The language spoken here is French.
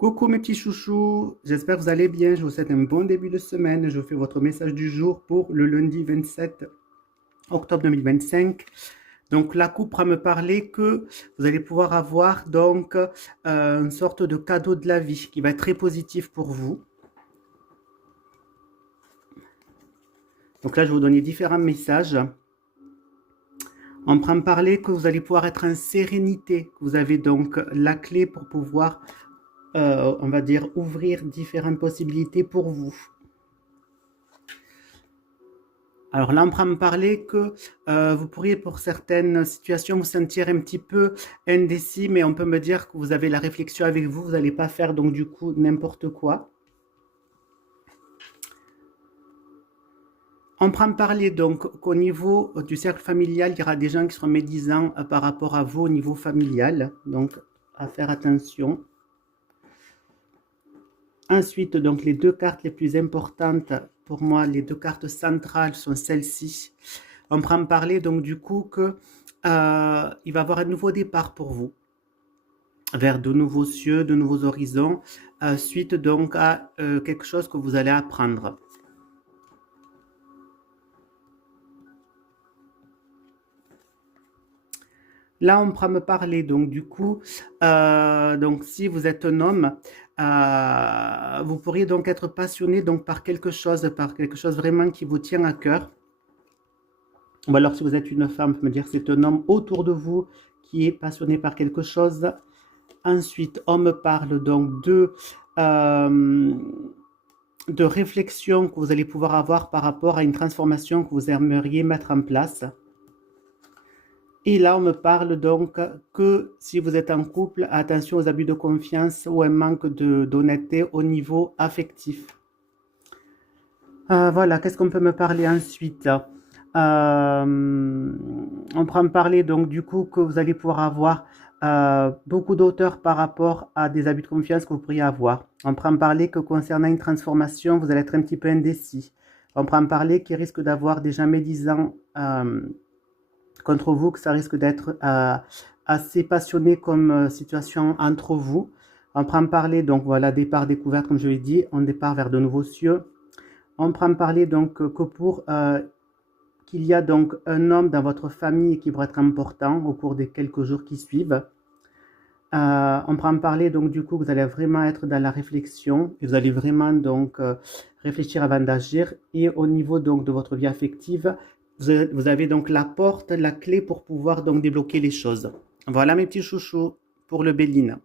Coucou mes petits chouchous, j'espère que vous allez bien. Je vous souhaite un bon début de semaine. Je vous fais votre message du jour pour le lundi 27 octobre 2025. Donc la coupe va me parler que vous allez pouvoir avoir donc une sorte de cadeau de la vie qui va être très positif pour vous. Donc là, je vais vous donner différents messages. On prend me parler que vous allez pouvoir être en sérénité, que vous avez donc la clé pour pouvoir on va dire, ouvrir différentes possibilités pour vous. Alors là, on prend me parler que vous pourriez, pour certaines situations, vous sentir un petit peu indécis, mais on peut me dire que vous avez la réflexion avec vous, vous n'allez pas faire donc du coup n'importe quoi. On prend me parler donc qu'au niveau du cercle familial, il y aura des gens qui seront médisants par rapport à vous au niveau familial, donc à faire attention. Ensuite, donc les deux cartes les plus importantes pour moi, les deux cartes centrales sont celles-ci. On prend me parler donc du coup que il va y avoir un nouveau départ pour vous vers de nouveaux cieux, de nouveaux horizons, suite donc à quelque chose que vous allez apprendre. Là, on prend me parler, donc du coup, donc si vous êtes un homme, vous pourriez donc être passionné donc par quelque chose vraiment qui vous tient à cœur. Ou alors si vous êtes une femme, vous me dire c'est un homme autour de vous qui est passionné par quelque chose. Ensuite, on me parle donc de réflexion que vous allez pouvoir avoir par rapport à une transformation que vous aimeriez mettre en place. Et là, on me parle donc que si vous êtes en couple, attention aux abus de confiance ou un manque d'honnêteté au niveau affectif. Voilà, qu'est-ce qu'on peut me parler ensuite? On pourra me parler donc du coup que vous allez pouvoir avoir beaucoup d'auteurs par rapport à des abus de confiance que vous pourriez avoir. On pourra me parler que concernant une transformation, vous allez être un petit peu indécis. On pourra me parler qu'il risque d'avoir des gens médisants contre vous, que ça risque d'être assez passionné comme situation entre vous. On prend me parler, donc voilà, départ découverte, comme je l'ai dit, on départ vers de nouveaux cieux. On prend me parler donc que pour qu'il y a donc un homme dans votre famille qui pourrait être important au cours des quelques jours qui suivent. On prend me parler donc du coup que vous allez vraiment être dans la réflexion et vous allez vraiment donc réfléchir avant d'agir. Et au niveau donc de votre vie affective, vous avez donc la porte, la clé pour pouvoir donc débloquer les choses. Voilà mes petits chouchous pour le Béline.